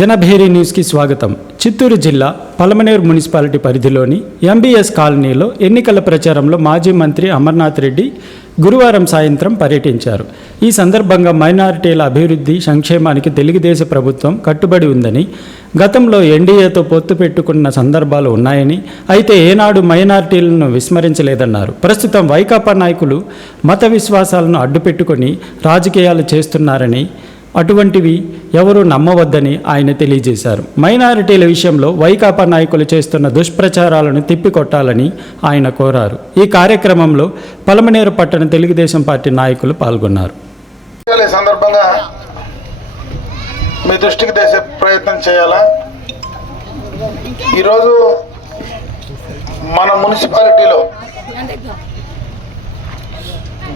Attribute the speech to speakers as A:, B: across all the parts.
A: జనభేరి న్యూస్కి స్వాగతం. చిత్తూరు జిల్లా పలమనేరు మున్సిపాలిటీ పరిధిలోని ఎంబీఎస్ కాలనీలో ఎన్నికల ప్రచారంలో మాజీ మంత్రి అమర్నాథ్ రెడ్డి గురువారం సాయంత్రం పర్యటించారు. ఈ సందర్భంగా మైనారిటీల అభివృద్ధి సంక్షేమానికి తెలుగుదేశ ప్రభుత్వం కట్టుబడి ఉందని గతంలో ఎన్డీఏతో పొత్తు పెట్టుకున్న సందర్భాలు ఉన్నాయని అయితే ఏనాడు మైనారిటీలను విస్మరించలేదన్నారు. ప్రస్తుతం వైకాపా నాయకులు మత విశ్వాసాలను అడ్డుపెట్టుకొని రాజకీయాలు చేస్తున్నారని అటువంటివి ఎవరు నమ్మవద్దని ఆయన తెలియజేశారు. మైనారిటీల విషయంలో వైకాపా నాయకులు చేస్తున్న దుష్ప్రచారాలను తిప్పికొట్టాలని ఆయన కోరారు. ఈ కార్యక్రమంలో పలమనేరు పట్టణ తెలుగుదేశం పార్టీ నాయకులు పాల్గొన్నారు.
B: సందర్భంగా మీ దృష్టికి తెసే ప్రయత్నం చేయాలా? ఈరోజు మన మున్సిపాలిటీలో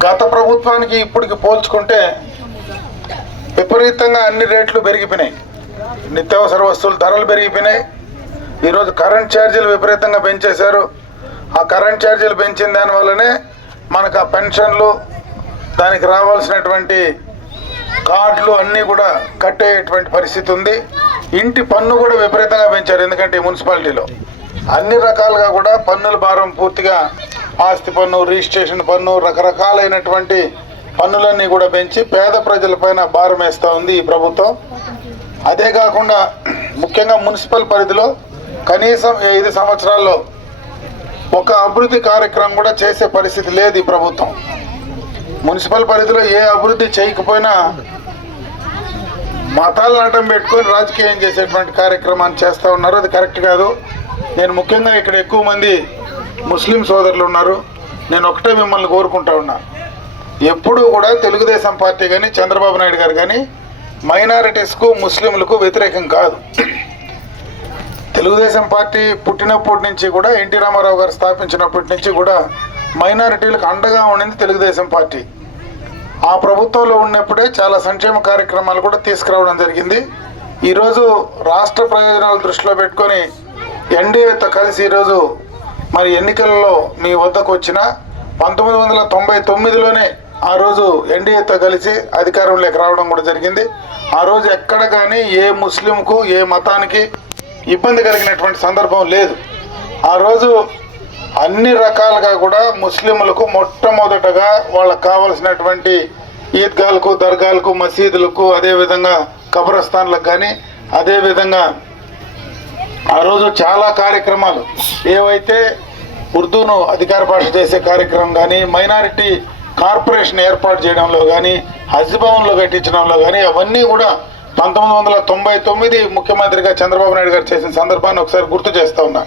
B: గత ప్రభుత్వానికి ఇప్పటికి పోల్చుకుంటే విపరీతంగా అన్ని రేట్లు పెరిగిపోయినాయి. నిత్యావసర వస్తువుల ధరలు పెరిగిపోయినాయి. ఈరోజు కరెంట్ ఛార్జీలు విపరీతంగా పెంచేశారు. ఆ కరెంట్ ఛార్జీలు పెంచిన దానివల్లనే మనకు ఆ పెన్షన్లు దానికి రావాల్సినటువంటి కార్డులు అన్నీ కూడా కట్టేటువంటి పరిస్థితి ఉంది. ఇంటి పన్ను కూడా విపరీతంగా పెంచారు ఎందుకంటే మున్సిపాలిటీలో. అన్ని రకాలుగా కూడా పన్నుల భారం పూర్తిగా ఆస్తి పన్ను రిజిస్ట్రేషన్ పన్ను రకరకాలైనటువంటి పన్నులన్నీ కూడా పెంచి పేద ప్రజలపైన భారం వేస్తూ ఉంది ఈ ప్రభుత్వం. అదే కాకుండా ముఖ్యంగా మున్సిపల్ పరిధిలో కనీసం ఐదు సంవత్సరాల్లో ఒక అభివృద్ధి కార్యక్రమం కూడా చేసే పరిస్థితి లేదు ఈ ప్రభుత్వం. మున్సిపల్ పరిధిలో ఏ అభివృద్ధి చేయకపోయినా మతాలను అడ్డం పెట్టుకొని రాజకీయం చేసేటువంటి కార్యక్రమాన్ని చేస్తూ ఉన్నారు. అది కరెక్ట్ కాదు. నేను ముఖ్యంగా ఇక్కడ ఎక్కువ మంది ముస్లిం సోదరులు ఉన్నారు. నేను ఒకటే మిమ్మల్ని కోరుకుంటా ఉన్నా. ఎప్పుడూ కూడా తెలుగుదేశం పార్టీ కానీ చంద్రబాబు నాయుడు గారు కానీ మైనారిటీస్కు ముస్లింలకు వ్యతిరేకం కాదు. తెలుగుదేశం పార్టీ పుట్టినప్పటి నుంచి కూడా ఎన్టీ రామారావు గారు స్థాపించినప్పటి నుంచి కూడా మైనారిటీలకు అండగా ఉండింది తెలుగుదేశం పార్టీ. ఆ ప్రభుత్వంలో ఉన్నప్పుడే చాలా సంక్షేమ కార్యక్రమాలు కూడా తీసుకురావడం జరిగింది. ఈరోజు రాష్ట్ర ప్రయోజనాలు దృష్టిలో పెట్టుకొని ఎన్డీఏతో కలిసి ఈరోజు మరి ఎన్నికలలో మీ వద్దకు వచ్చిన పంతొమ్మిది వందల తొంభై తొమ్మిదిలోనే ఆ రోజు ఎన్డీఏతో కలిసి అధికారంలోకి రావడం కూడా జరిగింది. ఆ రోజు ఎక్కడ కానీ ఏ ముస్లింకు ఏ మతానికి ఇబ్బంది కలిగినటువంటి సందర్భం లేదు. ఆ రోజు అన్ని రకాలుగా కూడా ముస్లింలకు మొట్టమొదటగా వాళ్ళకు కావలసినటువంటి ఈద్గాలకు దర్గాలకు మసీదులకు అదేవిధంగా కబ్రస్థాన్లకు కానీ అదేవిధంగా ఆ రోజు చాలా కార్యక్రమాలు. ఏవైతే ఉర్దూను అధికార భాష చేసే కార్యక్రమం కానీ మైనారిటీ కార్పొరేషన్ ఏర్పాటు చేయడంలో కానీ హజ్ భవన్లు కట్టించడంలో కానీ అవన్నీ కూడా పంతొమ్మిది వందల తొంభై తొమ్మిది ముఖ్యమంత్రిగా చంద్రబాబు నాయుడు గారు చేసిన సందర్భాన్ని ఒకసారి గుర్తు చేస్తా ఉన్నా.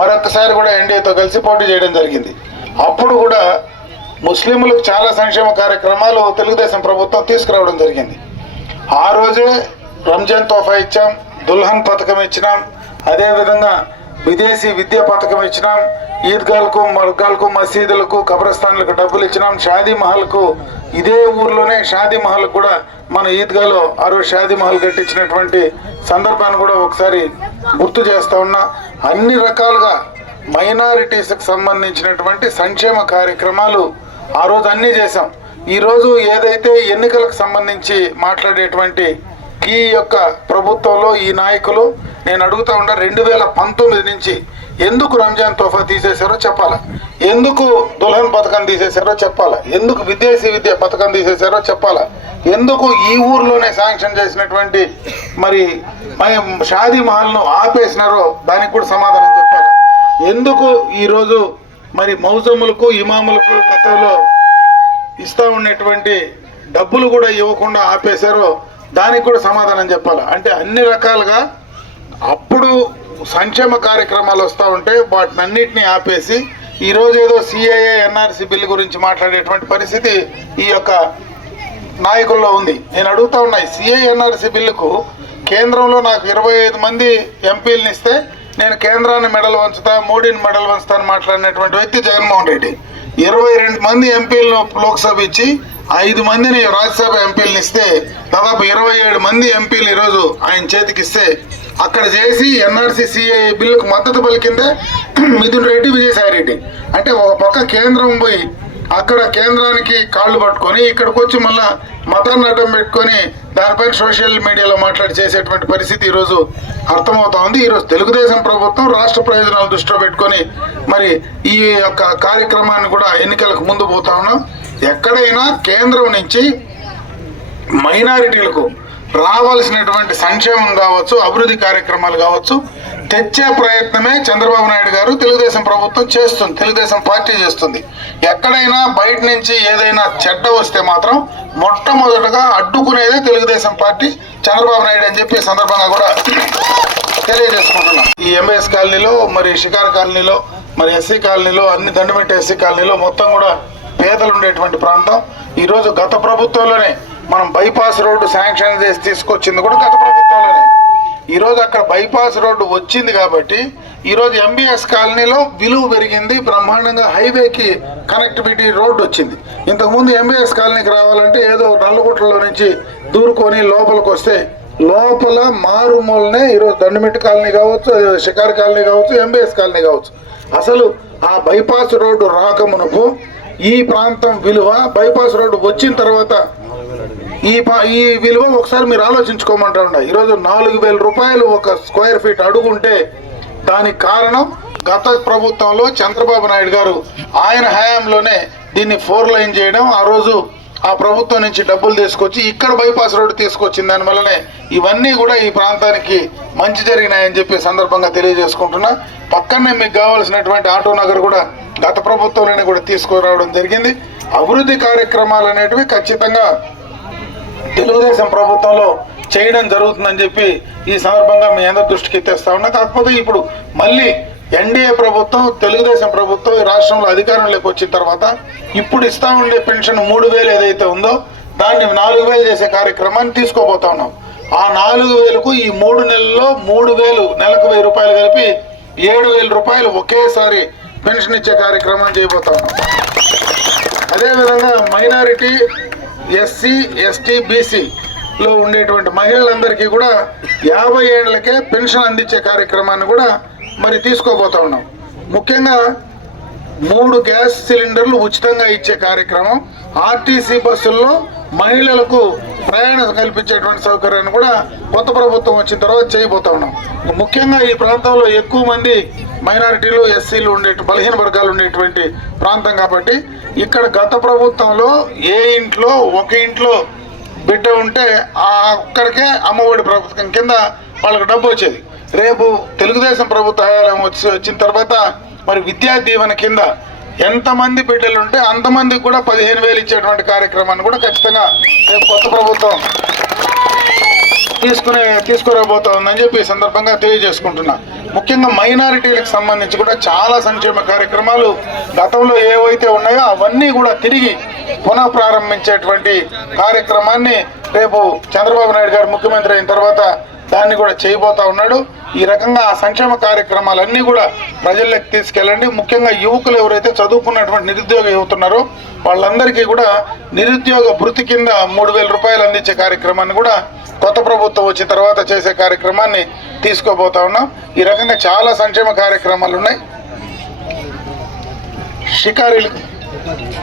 B: మరొకసారి కూడా ఎన్డీఏతో కలిసి పోటీ చేయడం జరిగింది. అప్పుడు కూడా ముస్లింలకు చాలా సంక్షేమ కార్యక్రమాలు తెలుగుదేశం ప్రభుత్వం తీసుకురావడం జరిగింది. ఆ రోజే రంజాన్ తోఫా ఇచ్చాం దుల్హన్ పథకం ఇచ్చినాం అదేవిధంగా విదేశీ విద్యా పథకం ఇచ్చినాం ఈద్గాలకు మర్గాలకు మసీదులకు కబ్రస్థాన్లకు డబ్బులు ఇచ్చినాం. షాదీ మహల్కు ఇదే ఊర్లోనే షాదీ మహల్ కూడా మన ఈద్గాలో ఆరో షాదీ మహల్ కట్టించినటువంటి సందర్భాన్ని కూడా ఒకసారి గుర్తు చేస్తా ఉన్నా. అన్ని రకాలుగా మైనారిటీస్కి సంబంధించినటువంటి సంక్షేమ కార్యక్రమాలు ఆ రోజు అన్నీ చేశాం. ఈరోజు ఏదైతే ఎన్నికలకు సంబంధించి మాట్లాడేటువంటి ఈ యొక్క ప్రభుత్వంలో ఈ నాయకులు నేను అడుగుతా ఉండే రెండు వేల పంతొమ్మిది నుంచి ఎందుకు రంజాన్ తోఫా తీసేశారో చెప్పాలా? ఎందుకు దుల్హన్ పథకం తీసేశారో చెప్పాలా? ఎందుకు విదేశీ విద్య పథకం తీసేశారో చెప్పాలా? ఎందుకు ఈ ఊర్లోనే శాంక్షన్ చేసినటువంటి మరి షాదీ మహల్ను ఆపేసినారో దానికి కూడా సమాధానం చెప్పాలి. ఎందుకు ఈరోజు మరి మౌజములకు ఇమాములకు కథలో ఇస్తూ ఉన్నటువంటి డబ్బులు కూడా ఇవ్వకుండా ఆపేశారో దానికి కూడా సమాధానం చెప్పాలి? అంటే అన్ని రకాలుగా అప్పుడు సంక్షేమ కార్యక్రమాలు వస్తూ ఉంటే వాటిని అన్నింటినీ ఆపేసి ఈరోజు ఏదో సిఐఏ ఎన్ఆర్సి బిల్ గురించి మాట్లాడేటువంటి పరిస్థితి ఈ యొక్క నాయకుల్లో ఉంది. నేను అడుగుతా ఉన్నా సిఐఎన్ఆర్సి బిల్లుకు కేంద్రంలో నాకు ఇరవై ఐదు మంది ఎంపీలను ఇస్తే నేను కేంద్రాన్ని మెడల్ వంచుతా మోడీని మెడల్ వంచుతా అని మాట్లాడినటువంటి వ్యక్తి జగన్మోహన్ రెడ్డి. ఇరవై రెండు మంది ఎంపీలను లోక్సభ ఇచ్చి ఐదు మందిని రాజ్యసభ ఎంపీలను ఇస్తే దాదాపు ఇరవై ఏడు మంది ఎంపీలు ఈరోజు ఆయన చేతికిస్తే అక్కడ చేసి ఎన్ఆర్సీ సిఐ బిల్లుకు మద్దతు పలికిందే మిథున్ రెడ్డి విజయసాయి రెడ్డి అంటే ఒక పక్క కేంద్రం పోయి అక్కడ కేంద్రానికి కాళ్ళు పట్టుకొని ఇక్కడికి వచ్చి మళ్ళా మతాన్ని అడ్డం పెట్టుకొని దానిపైన సోషల్ మీడియాలో మాట్లాడి చేసేటువంటి పరిస్థితి ఈరోజు అర్థమవుతా ఉంది. ఈరోజు తెలుగుదేశం ప్రభుత్వం రాష్ట్ర ప్రయోజనాలు దృష్టిలో పెట్టుకొని మరి ఈ యొక్క కార్యక్రమాన్ని కూడా ఎన్నికలకు ముందు పోతా ఉన్నాం. ఎక్కడైనా కేంద్రం నుంచి మైనారిటీలకు రావాల్సినటువంటి సంక్షేమం కావచ్చు అభివృద్ధి కార్యక్రమాలు కావచ్చు తెచ్చే ప్రయత్నమే చంద్రబాబు నాయుడు గారు తెలుగుదేశం ప్రభుత్వం చేస్తుంది తెలుగుదేశం పార్టీ చేస్తుంది. ఎక్కడైనా బయట నుంచి ఏదైనా చెడ్డ వస్తే మాత్రం మొట్టమొదటగా అడ్డుకునేదే తెలుగుదేశం పార్టీ చంద్రబాబు నాయుడు అని చెప్పి సందర్భంగా కూడా తెలియజేసుకుంటున్నాం. ఈ ఎంఎస్ కాలనీలో మరి షికార్ కాలనీలో మరి ఎస్సీ కాలనీలో అన్ని దండమెట్టి ఎస్సీ కాలనీలో మొత్తం కూడా పేదలు ఉండేటువంటి ప్రాంతం. ఈరోజు గత ప్రభుత్వంలోనే మనం బైపాస్ రోడ్డు శాంక్షన్ చేసి తీసుకొచ్చింది కూడా గత ప్రభుత్వంలోనే. ఈరోజు అక్కడ బైపాస్ రోడ్డు వచ్చింది కాబట్టి ఈరోజు ఎంబీఎస్ కాలనీలో విలువ పెరిగింది బ్రహ్మాండంగా హైవేకి కనెక్టివిటీ రోడ్డు వచ్చింది. ఇంతకుముందు ఎంబీఎస్ కాలనీకి రావాలంటే ఏదో నల్లగుట్లలో నుంచి దూరుకొని లోపలికి వస్తే లోపల మారుమూలనే ఈరోజు దండమిట్టి కాలనీ కావచ్చు షికార్ కాలనీ కావచ్చు ఎంబీఎస్ కాలనీ కావచ్చు. అసలు ఆ బైపాస్ రోడ్డు రాకమునకు ఈ ప్రాంతం విలువ బైపాస్ రోడ్డు వచ్చిన తర్వాత ఈ ప- ఈ విలువ ఒకసారి మీరు ఆలోచించుకోమంటారు ఈరోజు నాలుగు వేల రూపాయలు ఒక స్క్వేర్ ఫీట్ అడుగుంటే దానికి కారణం గత ప్రభుత్వంలో చంద్రబాబు నాయుడు గారు ఆయన హయాంలోనే దీన్ని ఫోర్ లైన్ చేయడం ఆ రోజు ఆ ప్రభుత్వం నుంచి డబ్బులు తీసుకొచ్చి ఇక్కడ బైపాస్ రోడ్డు తీసుకొచ్చింది దానివల్లనే ఇవన్నీ కూడా ఈ ప్రాంతానికి మంచి జరిగినాయని చెప్పి సందర్భంగా తెలియజేసుకుంటున్నా. పక్కనే మీకు కావాల్సినటువంటి ఆటో నగర్ కూడా గత ప్రభుత్వంలోనే కూడా తీసుకురావడం జరిగింది. అభివృద్ధి కార్యక్రమాలు అనేటివి ఖచ్చితంగా తెలుగుదేశం ప్రభుత్వంలో చేయడం జరుగుతుందని చెప్పి ఈ సందర్భంగా మీ అందరి దృష్టికి తెస్తా ఉన్నా. కాకపోతే ఇప్పుడు మళ్ళీ ఎన్డీఏ ప్రభుత్వం తెలుగుదేశం ప్రభుత్వం ఈ రాష్ట్రంలో అధికారంలోకి వచ్చిన తర్వాత ఇప్పుడు ఇస్తా ఉండే పెన్షన్ మూడు వేలు ఏదైతే ఉందో దాన్ని నాలుగు వేలు చేసే కార్యక్రమాన్ని తీసుకోబోతా ఉన్నాం. ఆ నాలుగు వేలకు ఈ మూడు నెలల్లో మూడు వేలు నెలకు వెయ్యి రూపాయలు కలిపి ఏడు వేల రూపాయలు ఒకేసారి పెన్షన్ ఇచ్చే కార్యక్రమం చేయబోతా ఉన్నాం. అదేవిధంగా మైనారిటీ ఎస్సీ ఎస్టీ బీసీలో ఉండేటువంటి మహిళలందరికీ కూడా యాభై ఏళ్ళకే పెన్షన్ అందించే కార్యక్రమాన్ని కూడా మరి తీసుకోబోతా ఉన్నాం. ముఖ్యంగా మూడు గ్యాస్ సిలిండర్లు ఉచితంగా ఇచ్చే కార్యక్రమం ఆర్టీసీ బస్సుల్లో మహిళలకు ప్రయాణం కల్పించేటువంటి సౌకర్యాన్ని కూడా కొత్త ప్రభుత్వం వచ్చిన తర్వాత చేయబోతా ఉన్నాం. ముఖ్యంగా ఈ ప్రాంతంలో ఎక్కువ మంది మైనారిటీలు ఎస్సీలు ఉండే బలహీన వర్గాలు ఉండేటువంటి ప్రాంతం కాబట్టి ఇక్కడ గత ప్రభుత్వంలో ఏ ఇంట్లో ఒక ఇంట్లో బిడ్డ ఉంటే ఆ ఒక్కరికే అమ్మఒడి ప్రభుత్వం కింద వాళ్ళకి డబ్బు వచ్చేది. రేపు తెలుగుదేశం ప్రభుత్వ హయాలయం వచ్చి వచ్చిన తర్వాత మరి విద్యా దీవెన కింద ఎంతమంది బిడ్డలు ఉంటే అంతమందికి కూడా పదిహేను వేలు ఇచ్చేటువంటి కార్యక్రమాన్ని కూడా ఖచ్చితంగా రేపు కొత్త ప్రభుత్వం తీసుకునే తీసుకురాబోతా ఉందని చెప్పి సందర్భంగా తెలియజేసుకుంటున్నా. ముఖ్యంగా మైనారిటీలకు సంబంధించి కూడా చాలా సంక్షేమ కార్యక్రమాలు గతంలో ఏవైతే ఉన్నాయో అవన్నీ కూడా తిరిగి పునః ప్రారంభించేటువంటి కార్యక్రమాన్ని రేపు చంద్రబాబు నాయుడు గారు ముఖ్యమంత్రి అయిన తర్వాత దాన్ని కూడా చేయబోతా ఉన్నాడు. ఈ రకంగా ఆ సంక్షేమ కార్యక్రమాలన్నీ కూడా ప్రజల్లోకి తీసుకెళ్ళండి. ముఖ్యంగా యువకులు ఎవరైతే చదువుకున్నటువంటి నిరుద్యోగ యువతున్నారో వాళ్ళందరికీ కూడా నిరుద్యోగ భృతి కింద మూడు వేల రూపాయలు అందించే కార్యక్రమాన్ని కూడా కొత్త ప్రభుత్వం వచ్చిన తర్వాత చేసే కార్యక్రమాన్ని తీసుకోబోతా ఉన్నాం. ఈ రకంగా చాలా సంక్షేమ కార్యక్రమాలు ఉన్నాయి. షికారీలు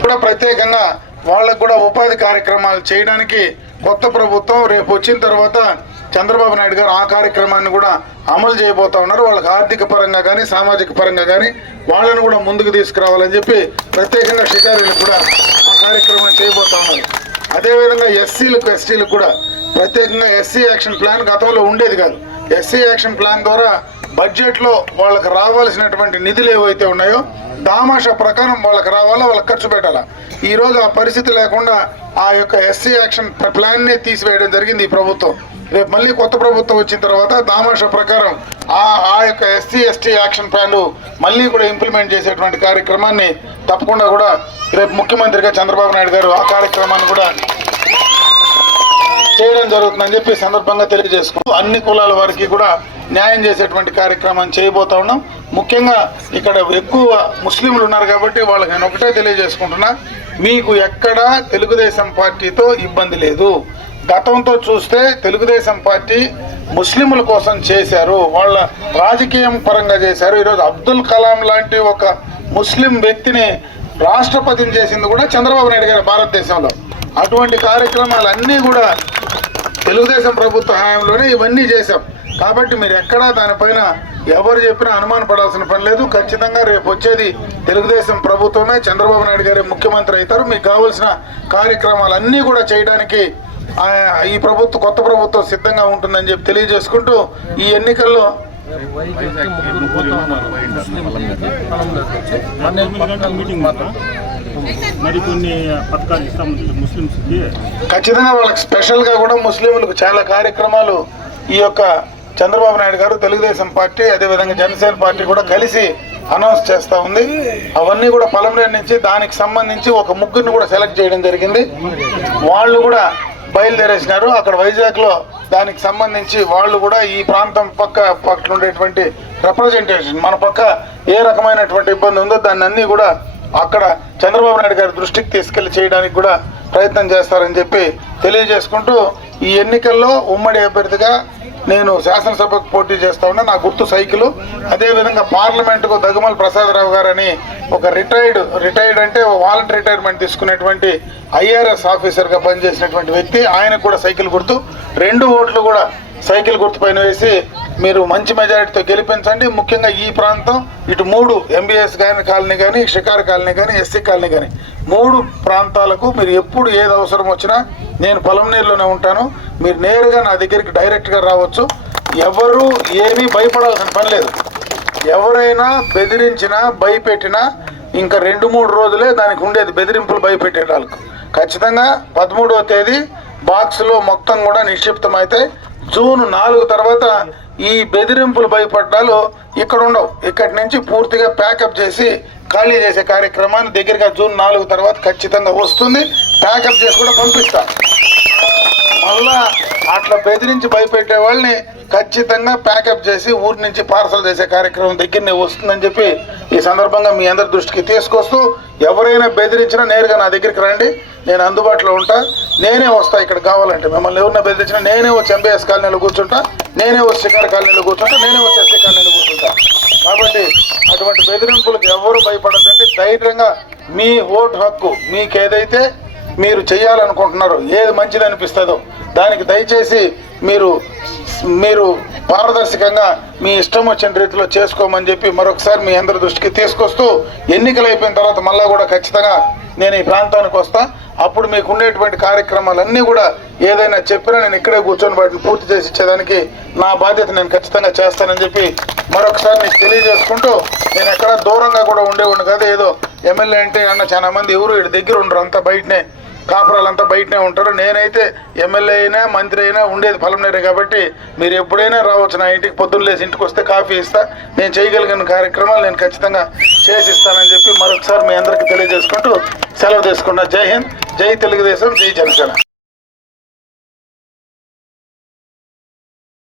B: కూడా ప్రత్యేకంగా వాళ్ళకు కూడా ఉపాధి కార్యక్రమాలు చేయడానికి కొత్త ప్రభుత్వం రేపు వచ్చిన తర్వాత చంద్రబాబు నాయుడు గారు ఆ కార్యక్రమాన్ని కూడా అమలు చేయబోతా ఉన్నారు. వాళ్ళకి ఆర్థిక పరంగా కానీ సామాజిక పరంగా కానీ వాళ్ళని కూడా ముందుకు తీసుకురావాలని చెప్పి ప్రత్యేకంగా షికారీలకు కూడా ఆ కార్యక్రమం చేయబోతా ఉన్నారు. అదేవిధంగా ఎస్సీలకు ఎస్టీలకు కూడా ప్రత్యేకంగా ఎస్సీ యాక్షన్ ప్లాన్ గతంలో ఉండేది కాదు. ఎస్సీ యాక్షన్ ప్లాన్ ద్వారా బడ్జెట్లో వాళ్ళకి రావాల్సినటువంటి నిధులు ఏవైతే ఉన్నాయో దామాషా ప్రకారం వాళ్ళకి రావాలా వాళ్ళకి ఖర్చు పెట్టాలా? ఈ రోజు ఆ పరిస్థితి లేకుండా ఆ యొక్క ఎస్సీ యాక్షన్ ప్లాన్నే తీసివేయడం జరిగింది ఈ ప్రభుత్వం. రేపు మళ్ళీ కొత్త ప్రభుత్వం వచ్చిన తర్వాత దామాష ప్రకారం ఆ ఆ యొక్క ఎస్సీ ఎస్టీ యాక్షన్ ప్లాన్ మళ్ళీ కూడా ఇంప్లిమెంట్ చేసేటువంటి కార్యక్రమాన్ని తప్పకుండా కూడా రేపు ముఖ్యమంత్రిగా చంద్రబాబు నాయుడు గారు ఆ కార్యక్రమాన్ని కూడా చేయడం జరుగుతుందని చెప్పి సందర్భంగా తెలియజేసుకుంటూ అన్ని కులాల వారికి కూడా న్యాయం చేసేటువంటి కార్యక్రమం చేయబోతా ఉన్నాం. ముఖ్యంగా ఇక్కడ ఎక్కువ ముస్లింలు ఉన్నారు కాబట్టి వాళ్ళకి నేను ఒకటే తెలియజేసుకుంటున్నా మీకు ఎక్కడా తెలుగుదేశం పార్టీతో ఇబ్బంది లేదు. గతంతో చూస్తే తెలుగుదేశం పార్టీ ముస్లింల కోసం చేశారు వాళ్ళ రాజకీయం పరంగా చేశారు. ఈరోజు అబ్దుల్ కలాం లాంటి ఒక ముస్లిం వ్యక్తిని రాష్ట్రపతిని చేసింది కూడా చంద్రబాబు నాయుడు గారు భారతదేశంలో. అటువంటి కార్యక్రమాలన్నీ కూడా తెలుగుదేశం ప్రభుత్వ హయాంలోనే ఇవన్నీ చేశాం. కాబట్టి మీరు ఎక్కడా దానిపైన ఎవరు చెప్పినా అనుమాన పడాల్సిన పని లేదు. ఖచ్చితంగా రేపు వచ్చేది తెలుగుదేశం ప్రభుత్వమే. చంద్రబాబు నాయుడు గారే ముఖ్యమంత్రి అవుతారు. మీకు కావాల్సిన కార్యక్రమాలన్నీ కూడా చేయడానికి ఈ ప్రభుత్వం కొత్త ప్రభుత్వం సిద్ధంగా ఉంటుందని చెప్పి తెలియజేసుకుంటూ ఈ ఎన్నికల్లో ఖచ్చితంగా వాళ్ళకి స్పెషల్గా కూడా ముస్లింలకు చాలా కార్యక్రమాలు ఈ యొక్క చంద్రబాబు నాయుడు గారు తెలుగుదేశం పార్టీ అదేవిధంగా జనసేన పార్టీ కూడా కలిసి అనౌన్స్ చేస్తూ ఉంది. అవన్నీ కూడా పలమనేరు నుంచి దానికి సంబంధించి ఒక ముగ్గురిని కూడా సెలెక్ట్ చేయడం జరిగింది. వాళ్ళు కూడా బయలుదేరేసినారు. అక్కడ వైజాగ్లో దానికి సంబంధించి వాళ్ళు కూడా ఈ ప్రాంతం పక్క పక్కన ఉండేటువంటి రిప్రజెంటేషన్ మన పక్క ఏ రకమైనటువంటి ఇబ్బంది ఉందో దాన్ని అన్నీ కూడా అక్కడ చంద్రబాబు నాయుడు గారి దృష్టికి తీసుకెళ్ళి చేయడానికి కూడా ప్రయత్నం చేస్తారని చెప్పి తెలియజేసుకుంటూ ఈ ఎన్నికల్లో ఉమ్మడి అభ్యర్థిగా నేను శాసనసభకు పోటీ చేస్తా ఉన్నా నా గుర్తు సైకిల్. అదేవిధంగా పార్లమెంటుకు దగుమల్ ప్రసాదరావు గారని ఒక రిటైర్డ్ రిటైర్డ్ అంటే వాలంటీ రిటైర్మెంట్ తీసుకునేటువంటి ఐఆర్ఎస్ ఆఫీసర్గా పనిచేసినటువంటి వ్యక్తి. ఆయనకు కూడా సైకిల్ గుర్తు. రెండు ఓట్లు కూడా సైకిల్ గుర్తు పైన వేసి మీరు మంచి మెజారిటీతో గెలిపించండి. ముఖ్యంగా ఈ ప్రాంతం ఇటు మూడు ఎంబీఎస్ కానీ కాలనీ కానీ షికార్ కాలనీ కానీ ఎస్సీ కాలనీ కానీ మూడు ప్రాంతాలకు మీరు ఎప్పుడు ఏది అవసరం వచ్చినా నేను పొలంనీరులోనే ఉంటాను. మీరు నేరుగా నా దగ్గరికి డైరెక్ట్గా రావచ్చు. ఎవరు ఏమీ భయపడాల్సిన పని లేదు. ఎవరైనా బెదిరించినా భయపెట్టినా ఇంకా రెండు మూడు రోజులే దానికి ఉండేది బెదిరింపులు భయపెట్టే వాళ్ళకు ఖచ్చితంగా పదమూడవ తేదీ బాక్స్లో మొత్తం కూడా నిక్షిప్తమైతే జూన్ నాలుగు తర్వాత ఈ బెదిరింపులు భయపడ్డాలు ఇక్కడ ఉండవు. ఇక్కడి నుంచి పూర్తిగా ప్యాకప్ చేసి ఖాళీ చేసే కార్యక్రమాన్ని దగ్గరగా జూన్ నాలుగు తర్వాత ఖచ్చితంగా వస్తుంది. ప్యాకప్ చేసి కూడా పంపిస్తా. మళ్ళా అట్లా బెదిరించి భయపెట్టే వాళ్ళని ఖచ్చితంగా ప్యాకప్ చేసి ఊరి నుంచి పార్సల్ చేసే కార్యక్రమం దగ్గరనే వస్తుందని చెప్పి ఈ సందర్భంగా మీ అందరి దృష్టికి తీసుకొస్తూ ఎవరైనా బెదిరించినా నేరుగా నా దగ్గరికి రండి. నేను అందుబాటులో ఉంటా. నేనే వస్తా ఇక్కడ కావాలంటే. మిమ్మల్ని ఎవరిన బెదిరించినా నేనే వచ్చి ఎంబీఎస్ కాలనీలో కూర్చుంటా. నేనే వచ్చి శిఖర్ కాలనీలో కూర్చుంటా. నేనే వచ్చి ఎస్సీ కాలనీలో కూర్చుంటా. కాబట్టి అటువంటి బెదిరింపులకు ఎవరు భయపడద్దంటే ధైర్యంగా మీ ఓటు హక్కు మీకు ఏదైతే మీరు చేయాలనుకుంటున్నారో ఏది మంచిది అనిపిస్తుందో దానికి దయచేసి మీరు మీరు పారదర్శకంగా మీ ఇష్టం వచ్చిన రీతిలో చేసుకోమని చెప్పి మరొకసారి మీ అందరి దృష్టికి తీసుకొస్తూ ఎన్నికలు అయిపోయిన తర్వాత మళ్ళీ కూడా ఖచ్చితంగా నేను ఈ ప్రాంతానికి వస్తా. అప్పుడు మీకు ఉండేటువంటి కార్యక్రమాలన్నీ కూడా ఏదైనా చెప్పినా నేను ఇక్కడే కూర్చొని వాటిని పూర్తి చేసి ఇచ్చేదానికి నా బాధ్యత నేను ఖచ్చితంగా చేస్తానని చెప్పి మరొకసారి మీకు తెలియజేసుకుంటూ నేను ఎక్కడ దూరంగా కూడా ఉండేవాడిని కదా. ఏదో ఎమ్మెల్యే అంటే అన్న చాలా మంది ఎవరు ఇటు దగ్గర ఉండరు. అంతా బయటనే కాపురాలంతా బయటనే ఉంటారు. నేనైతే ఎమ్మెల్యే అయినా మంత్రి అయినా ఉండేది పలంనేరే కాబట్టి మీరు ఎప్పుడైనా రావచ్చు. నా ఇంటికి పొద్దున్న లేసి ఇంటికి వస్తే కాఫీ ఇస్తా. నేను చేయగలిగిన కార్యక్రమాలు నేను ఖచ్చితంగా చేసిస్తానని చెప్పి మరొకసారి మీ అందరికీ తెలియజేసుకుంటూ సెలవు తీసుకున్నా. జై హింద్ జై తెలుగుదేశం జై జనసేన.